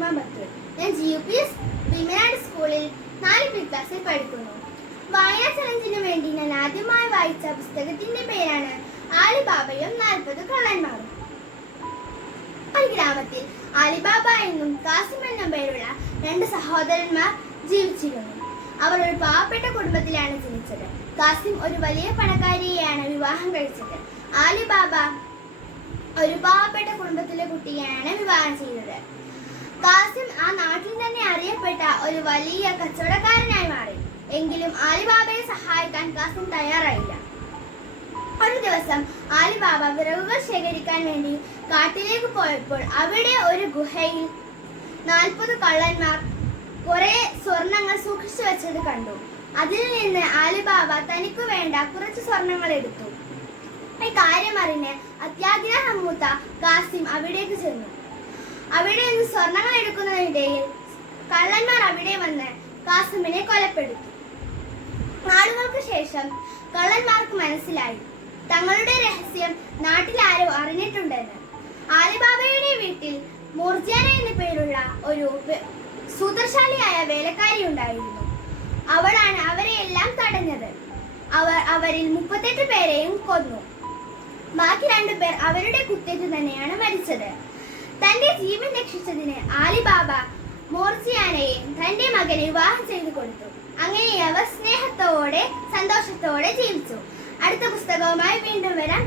ഫാത്തിമ ബത്തൂർ ഞാൻ G U P S Vimanad സ്കൂളിൽ നാല് ബി ക്ലാസ്സിൽ പഠിക്കുന്നു. വായനാ ചലഞ്ചിന് വേണ്ടി ഞാൻ ആദ്യമായി വായിച്ച പുസ്തകത്തിന്റെ പേരാണ് ആലിബാബയും നാൽപ്പത് കള്ളന്മാരും. ഒരു ഗ്രാമത്തിൽ അലിബാബ എന്നും കാസിം എന്നും പേരുള്ള രണ്ട് സഹോദരന്മാർ ജീവിച്ചിരുന്നു. അവർ ഒരു പാവപ്പെട്ട കുടുംബത്തിലാണ് ജനിച്ചത്. കാസിം ഒരു വലിയ പണക്കാരിയെയാണ് വിവാഹം കഴിച്ചത്. ആലിബാബ ഒരു പാവപ്പെട്ട കുടുംബത്തിലെ കുട്ടിയെയാണ് വിവാഹം ചെയ്തത്. കാസിം ആ നാട്ടിൽ തന്നെ അറിയപ്പെട്ട ഒരു വലിയ കച്ചവടക്കാരനായി മാറി. എങ്കിലും ആലിബാബയെ സഹായിക്കാൻ കാസിം തയ്യാറായില്ല. ഒരു ദിവസം ആലിബാബ വിറകുകൾ ശേഖരിക്കാൻ വേണ്ടി കാട്ടിലേക്ക് പോയപ്പോൾ അവിടെ ഒരു ഗുഹയിൽ നാൽപ്പത് കള്ളന്മാർ കുറെ സ്വർണങ്ങൾ സൂക്ഷിച്ചു വെച്ചത് കണ്ടു. അതിൽ നിന്ന് ആലിബാബ തനിക്ക് വേണ്ട കുറച്ച് സ്വർണങ്ങൾ എടുത്തു. ഈ കാര്യം അറിഞ്ഞ് അത്യാഗ്രഹം മൂത്ത കാസിം അവിടേക്ക് ചെന്നു. അവിടെ നിന്ന് സ്വർണങ്ങൾ എടുക്കുന്നതിനിടയിൽ കള്ളന്മാർ അവിടെ വന്ന് കാസിമിനെ കൊലപ്പെടുത്തി. നാളുകൾക്ക് ശേഷം കള്ളന്മാർക്ക് മനസ്സിലായി തങ്ങളുടെ രഹസ്യം നാട്ടിൽ ആരോ അറിഞ്ഞിട്ടുണ്ടെന്ന്. ആലിബാബയുടെ വീട്ടിൽ മൂർജാന എന്ന പേരുള്ള ഒരു സുദർശാലിയായ വേലക്കാരി ഉണ്ടായിരുന്നു. അവളാണ് അവരെ എല്ലാം തടഞ്ഞത്. അവർ അവരിൽ മുപ്പത്തെട്ട് പേരെയും കൊന്നു. ബാക്കി രണ്ടുപേർ അവരുടെ കുത്തേറ്റ് തന്നെയാണ് മരിച്ചത്. തന്റെ ജീവൻ രക്ഷിച്ചതിന് ആലിബാബ മോർസിയാനയെ തന്റെ മകന് വിവാഹം ചെയ്തു കൊടുത്തു. അങ്ങനെ അവർ സ്നേഹത്തോടെ സന്തോഷത്തോടെ ജീവിച്ചു. അടുത്ത പുസ്തകവുമായി വീണ്ടും വരാം.